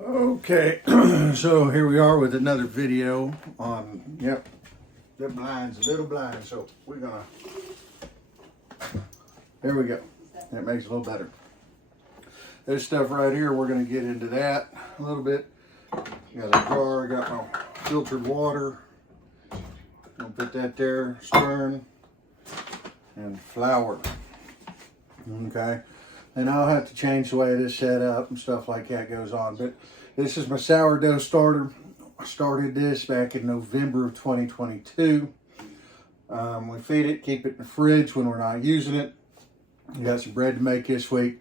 Okay, so here we are with another video on, the blinds, little blinds. So we're gonna, there we go. That makes it a little better. This stuff right here, we're gonna get into that a little bit. Got a jar, got my filtered water. Gonna put that there, stirring, and flour. Okay. And I'll have to change the way this set up and stuff like that goes on. But this is my sourdough starter. I started this back in November of 2022. We feed it, keep it in the fridge when we're not using it. We got some bread to make this week.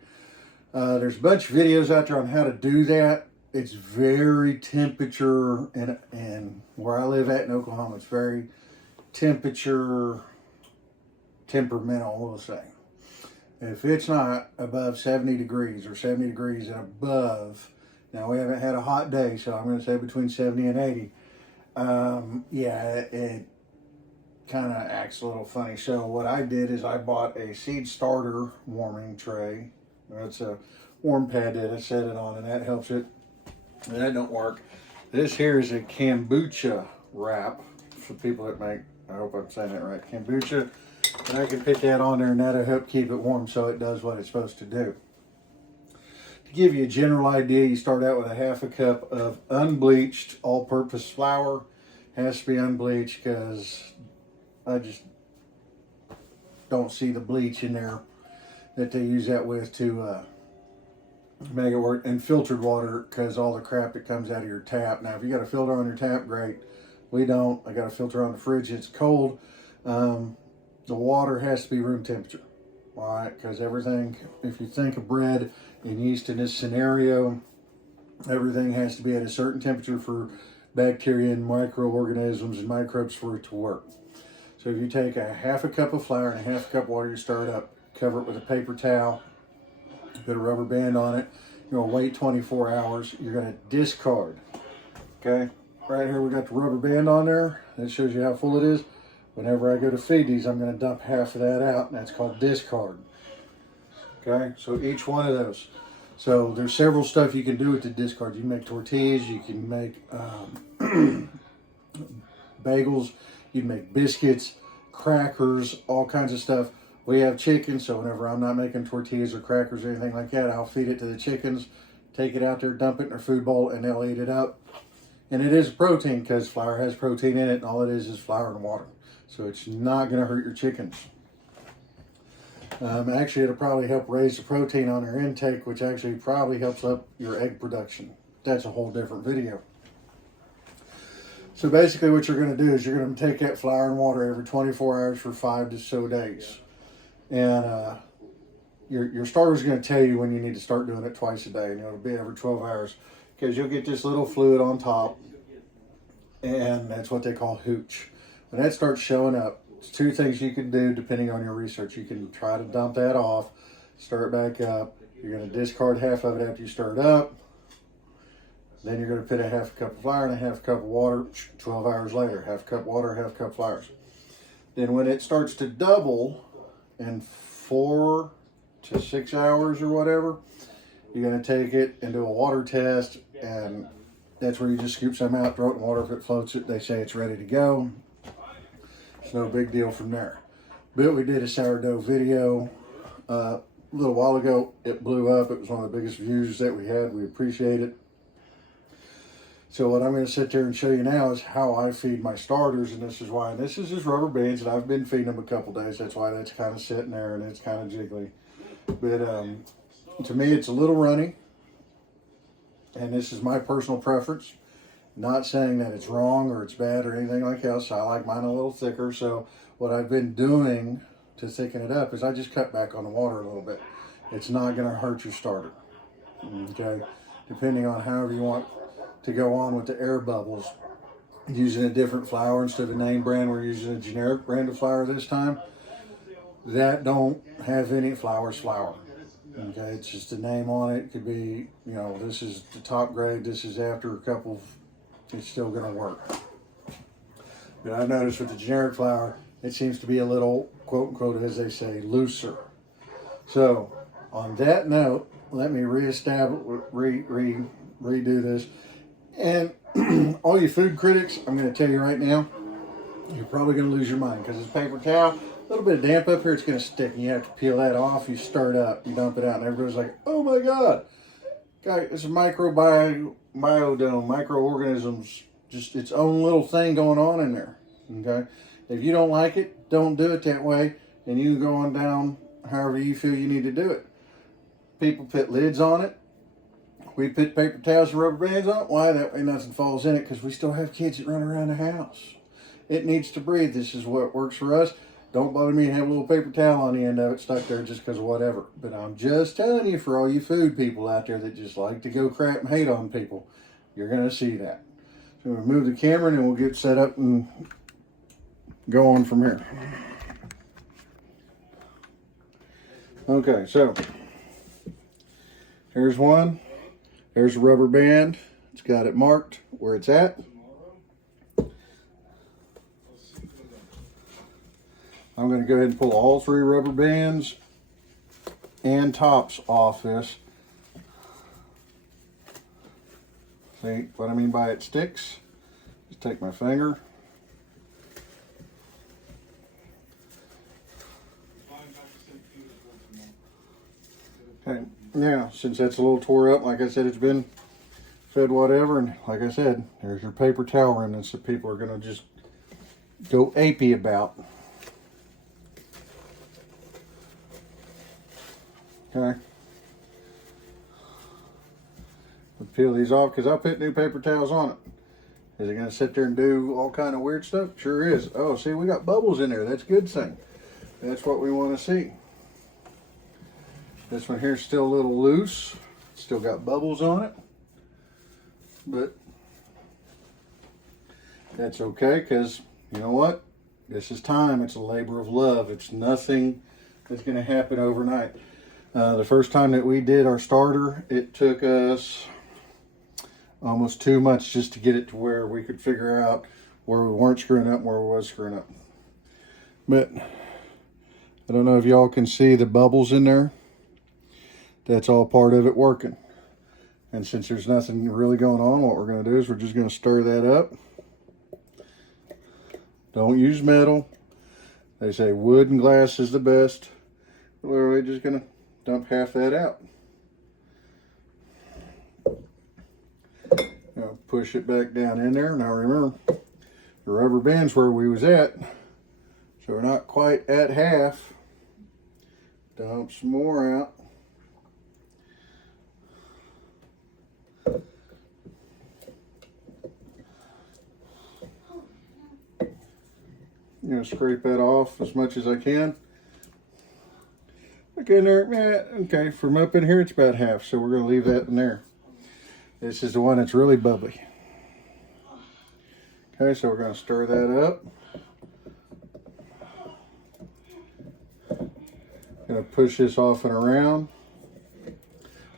There's a bunch of videos out there on how to do that. It's very temperature, and where I live at in Oklahoma, it's very temperamental, we'll say. If it's not above 70 degrees or 70 degrees and above, now we haven't had a hot day, so I'm going to say between 70 and 80. It kind of acts a little funny. So what I did is I bought a seed starter warming tray. It's a warm pad that I set it on, and that helps it. And that don't work. This here is a kombucha wrap for people that make, I hope I'm saying that right, kombucha. And I can put that on there, and that'll help keep it warm so it does what it's supposed to do. To give you a general idea, you start out with a half a cup of unbleached all-purpose flour. Has to be unbleached because I just don't see the bleach in there that they use that with to make it work. And filtered water, because all the crap that comes out of your tap. Now, if you got a filter on your tap, great. We don't. I got a filter on the fridge. It's cold. The water has to be room temperature, all right? Because everything, if you think of bread and yeast in this scenario, everything has to be at a certain temperature for bacteria and microorganisms and microbes for it to work. So if you take a half a cup of flour and a half a cup of water, you stir it up, cover it with a paper towel, put a rubber band on it. You're gonna wait 24 hours. You're gonna discard, okay? Right here we got the rubber band on there. That shows you how full it is. Whenever I go to feed these, I'm going to dump half of that out, and that's called discard. Okay, so each one of those. So there's several stuff you can do with the discard. You can make tortillas, you can make bagels, you can make biscuits, crackers, all kinds of stuff. We have chickens, so whenever I'm not making tortillas or crackers or anything like that, I'll feed it to the chickens, take it out there, dump it in their food bowl, and they'll eat it up. And it is protein because flour has protein in it, and all it is flour and water. So it's not going to hurt your chickens. Actually, it'll probably help raise the protein on their intake, which actually probably helps up your egg production. That's a whole different video. So basically what you're going to do is you're going to take that flour and water every 24 hours for 5 to so days. And your starter's going to tell you when you need to start doing it twice a day. And it'll be every 12 hours because you'll get this little fluid on top. And that's what they call hooch. When that starts showing up, it's two things you can do depending on your research. You can try to dump that off, stir it back up. You're going to discard half of it after you stir it up. Then you're going to put a half a cup of flour and a half a cup of water 12 hours later. Half a cup of water, half a cup of flour. Then when it starts to double in 4 to 6 hours or whatever, you're going to take it and do a water test, and that's where you just scoop some out, throw it in water. If it floats, they say it's ready to go. It's no big deal from there. But we did a sourdough video a little while ago. It blew up. It was one of the biggest views that we had. We appreciate it. So what I'm going to sit there and show you now is how I feed my starters, and this is why. And this is just rubber bands, and I've been feeding them a couple days. That's why that's kind of sitting there, and it's kind of jiggly. But to me, it's a little runny, and this is my personal preference. Not saying that it's wrong or it's bad or anything like that. So I like mine a little thicker. So what I've been doing to thicken it up is I just cut back on the water a little bit. It's not going to hurt your starter. Okay, depending on however you want to go on with the air bubbles. Using a different flour instead of name brand, we're using a generic brand of flour this time. That don't have any flour. Okay, it's just a name on it. It could be, this is the top grade. This is after a couple of, it's still going to work. But I've noticed with the generic flour, it seems to be a little, quote unquote, as they say, looser. So on that note, let me redo this. And all you food critics, I'm going to tell you right now, you're probably going to lose your mind because it's paper towel. A little bit of damp up here, it's going to stick. And you have to peel that off. You stir it up. You dump it out. And everybody's like, oh my God. Guy, it's a biodome, microorganisms. Just its own little thing going on in there. Okay? If you don't like it, don't do it that way. And you can go on down however you feel you need to do it. People put lids on it. We put paper towels and rubber bands on it. Why? That way nothing falls in it because we still have kids that run around the house. It needs to breathe. This is what works for us. Don't bother me and have a little paper towel on the end of it stuck there just because of whatever. But I'm just telling you, for all you food people out there that just like to go crap and hate on people, you're going to see that. So we'll move the camera and then we'll get set up and go on from here. Okay, so here's one. There's a rubber band. It's got it marked where it's at. I'm going to go ahead and pull all 3 rubber bands and tops off this. See what I mean by it sticks? Just take my finger. Okay, now since that's a little tore up, like I said, it's been fed whatever, and like I said, there's your paper towel remnants that people are going to just go apey about. Okay. We'll peel these off because I'll put new paper towels on it. Is it going to sit there and do all kind of weird stuff? Sure is. Oh, see, we got bubbles in there. That's a good thing. That's what we want to see. This one here's still a little loose. Still got bubbles on it. But that's okay because, you know what? This is time. It's a labor of love. It's nothing that's going to happen overnight. The first time that we did our starter, it took us almost 2 months just to get it to where we could figure out where we weren't screwing up and where we was screwing up. But I don't know if y'all can see the bubbles in there. That's all part of it working. And since there's nothing really going on, what we're going to do is we're just going to stir that up. Don't use metal. They say wood and glass is the best. We're literally just going to dump half that out. Now push it back down in there. Now remember, the rubber band's where we was at, so we're not quite at half. Dump some more out. I'm going to scrape that off as much as I can. Look in there, okay, from up in here it's about half, so we're going to leave that in there. This is the one that's really bubbly. Okay, so we're going to stir that up. Going to push this off and around.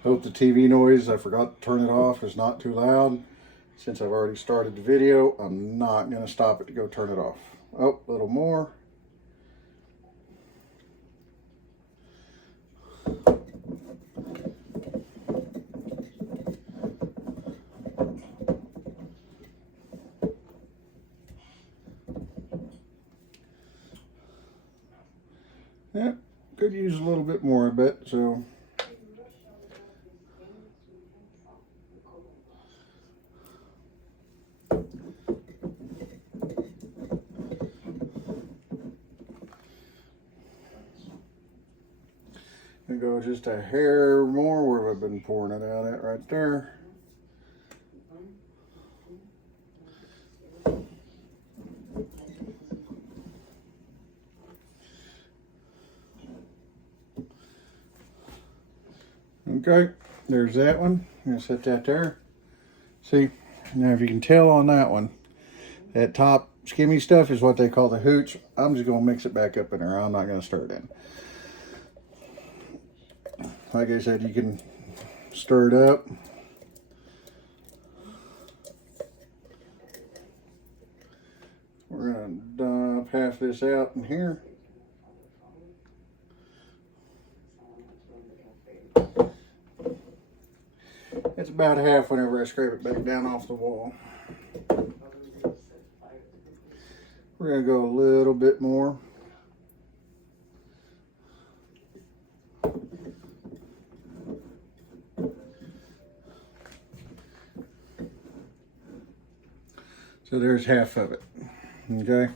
Hope the TV noise, I forgot to turn it off, is not too loud. Since I've already started the video, I'm not going to stop it to go turn it off. Oh, a little more. Yeah, could use a little bit more, I bet, so. And go just a hair more. Where have I been pouring it out at? Right there. Okay, there's that one. I'm gonna set that there. See, now if you can tell on that one, that top skimmy stuff is what they call the hooch. I'm just gonna mix it back up in there. I'm not gonna stir it in. Like I said, you can stir it up. We're gonna dump half this out in here. It's about half whenever I scrape it back down off the wall. We're going to go a little bit more. So there's half of it. Okay.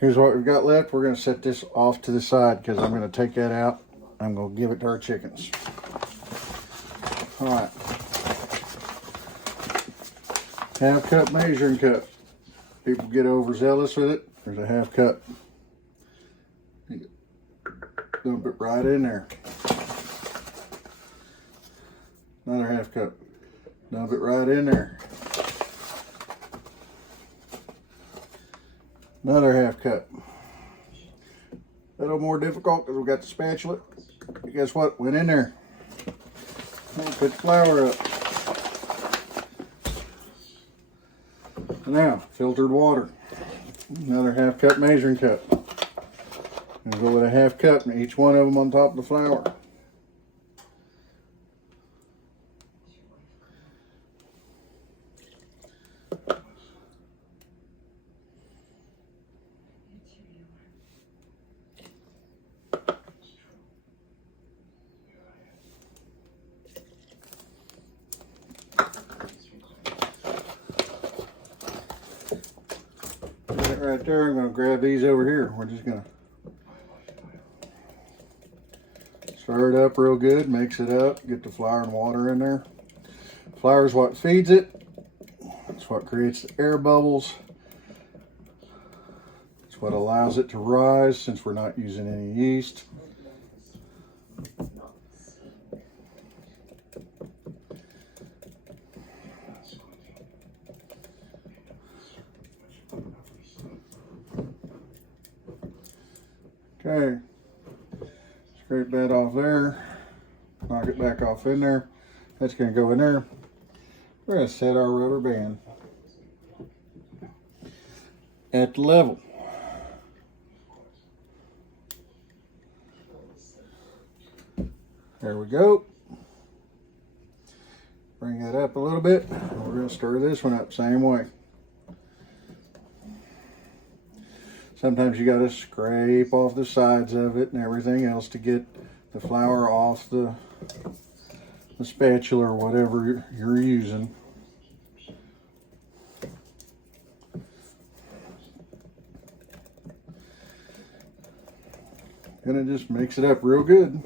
Here's what we've got left. We're going to set this off to the side because I'm going to take that out. I'm going to give it to our chickens. All right. Half cup measuring cup. People get overzealous with it. There's a half cup. Dump it right in there. Another half cup. Dump it right in there. Another half cup. A little more difficult because we got the spatula. But guess what? Went in there. Put the flour up. Now, filtered water. Another half cup measuring cup. And go with a half cup in each one of them on top of the flour. Right there, I'm going to grab these over here. We're just going to stir it up real good, mix it up, get the flour and water in there. Flour is what feeds it. It's what creates the air bubbles. It's what allows it to rise since we're not using any yeast. Okay, scrape that off there, knock it back off in there. That's going to go in there. We're going to set our rubber band at the level. There we go. Bring that up a little bit. We're going to stir this one up same way. Sometimes you got to scrape off the sides of it and everything else to get the flour off the spatula or whatever you're using. Gonna just mix it up real good.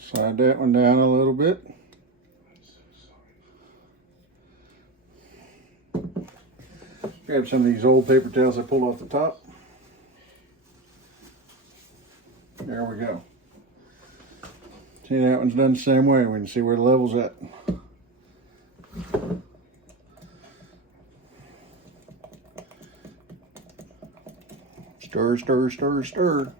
Slide that one down a little bit. Grab some of these old paper towels I pulled off the top. There we go. See, that one's done the same way. We can see where the level's at. Stir, stir, stir, stir.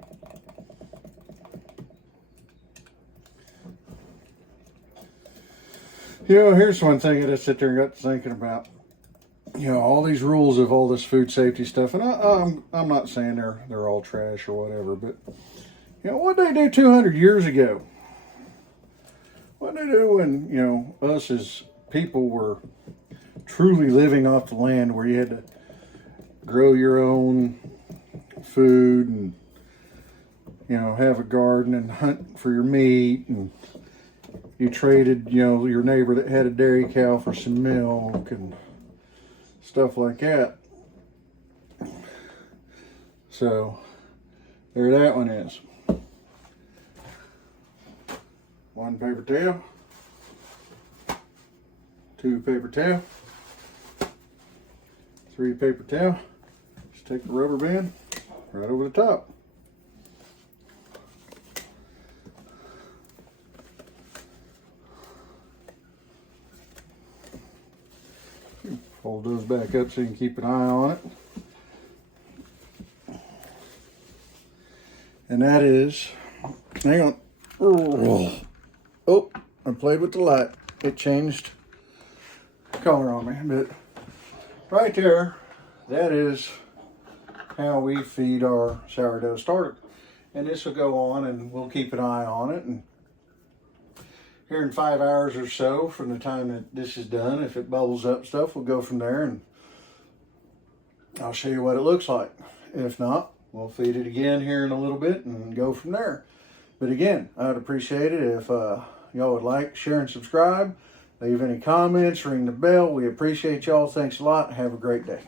You know, here's one thing that I sit there and got thinking about. You know, all these rules of all this food safety stuff, and I'm not saying they're all trash or whatever, but you know, what did they do 200 years ago? What did they do when, you know, us as people were truly living off the land, where you had to grow your own food and, you know, have a garden and hunt for your meat, and you traded, you know, your neighbor that had a dairy cow for some milk and stuff like that. So there that one is. One paper towel, two paper towel, three paper towel. Just take the rubber band right over the top. Fold those back up so you can keep an eye on it. And that is, hang on. Oh, I played with the light. It changed color on me. But right there, that is how we feed our sourdough starter. And this will go on, and we'll keep an eye on it. And here in 5 hours or so from the time that this is done, if it bubbles up stuff, we'll go from there, and I'll show you what it looks like. If not, we'll feed it again here in a little bit and go from there. But again, I'd appreciate it if y'all would like, share, and subscribe. Leave any comments, ring the bell. We appreciate y'all. Thanks a lot. Have a great day.